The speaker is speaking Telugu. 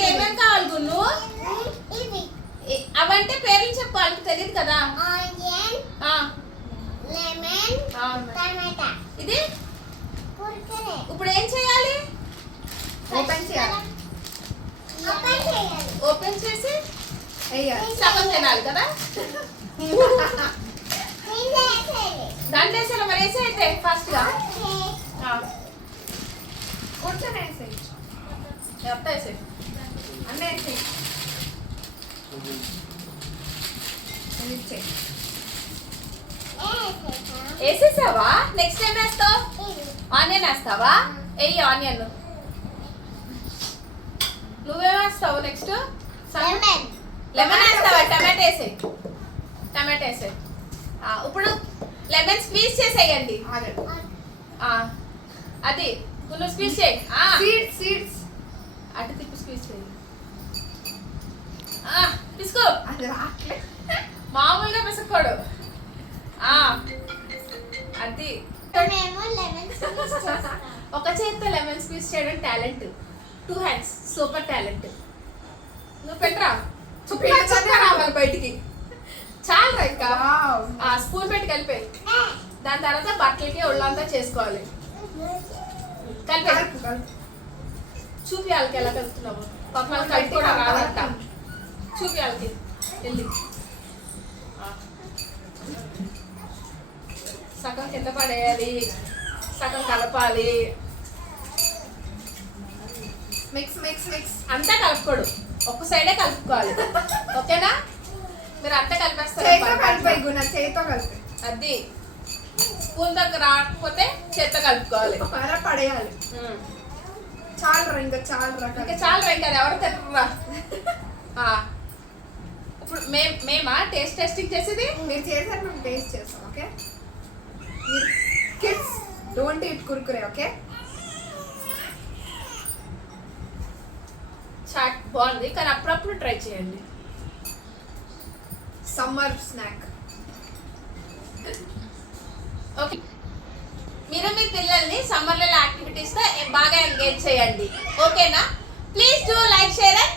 ఇంకేమేమి కావాలి గున్ను? అవంటే పేర్లు చెప్పు, వాళ్ళకి తెలియదు కదా. ఇది ఇప్పుడు ఏం చేయాలి? ఓపెన్ చేసి సగం తినాలి కదా. దాంట్లో వేసాను మరి, వేసే అయితే ఫాస్ట్ గా కూర్చొని వేసేయి. ఎంత వేసేయి అన్నీ వేసేయి. వేసేసావా? నెక్స్ట్ ఏం వేస్తావు? ఆనియన్ వేస్తావా? వెయ్యి ఆనియన్. నువ్వేం వేస్తావు నెక్స్ట్? లెమన్ వేస్తావా? టమాటో వేసేయి. టమాటో వేసేయి. ఇప్పుడు లెమన్ స్క్వీజ్ చేసేయండి. అది నువ్వు స్క్వీజ్ చేయి. సీడ్స్ అటు తిప్పి స్క్వీజ్ చేయి. తీసుకో. మామూలుగా పిసుకోడు. అది ఒక చేతితో లెమన్ స్క్వీజ్ చేయడం టాలెంట్. 2 hands, super talent. నువ్వు పెట్టరా రావాలి బయటికి. చాలా ఇంకా స్పూన్ పెట్టి కలిపే. దాని తర్వాత బట్టలకి ఒళ్ళంతా చేసుకోవాలి. కలిపే చూపి వాళ్ళకి ఎలా కలుపుతున్నావు. పక్కన కలిపి కూడా రాదంట. చూపి వాళ్ళకి వెళ్ళి సగం కింద పడేయాలి, సగం కలపాలి. మిక్స్ మిక్స్ మిక్స్ అంతా కలుపుకోడు, ఒక్క సైడే కలుపుకోవాలి. ఓకేనా? మీరు అంతా కలిపేస్తారు. చేతితో కలిపి అది స్పూన్ దగ్గర రాకపోతే చేతితో కలుపుకోవాలి. పడేయాలి. చాలా ఇంకా చాలా అది ఎవరు తినరా. ఇప్పుడు మేమా టేస్టింగ్ చేసేది? మీరు చేశారు, మేము టేస్ట్ చేస్తాం. Okay kids don't eat Kurkure. Okay chaat బాగుంది, కానీ అప్పుడప్పుడు ట్రై చేయండి. Summer snack. ఓకే, మీరు మీ పిల్లల్ని సమ్మర్లో యాక్టివిటీస్తో బాగా ఎంగేజ్ చేయండి. ఓకేనా? Please do like, share and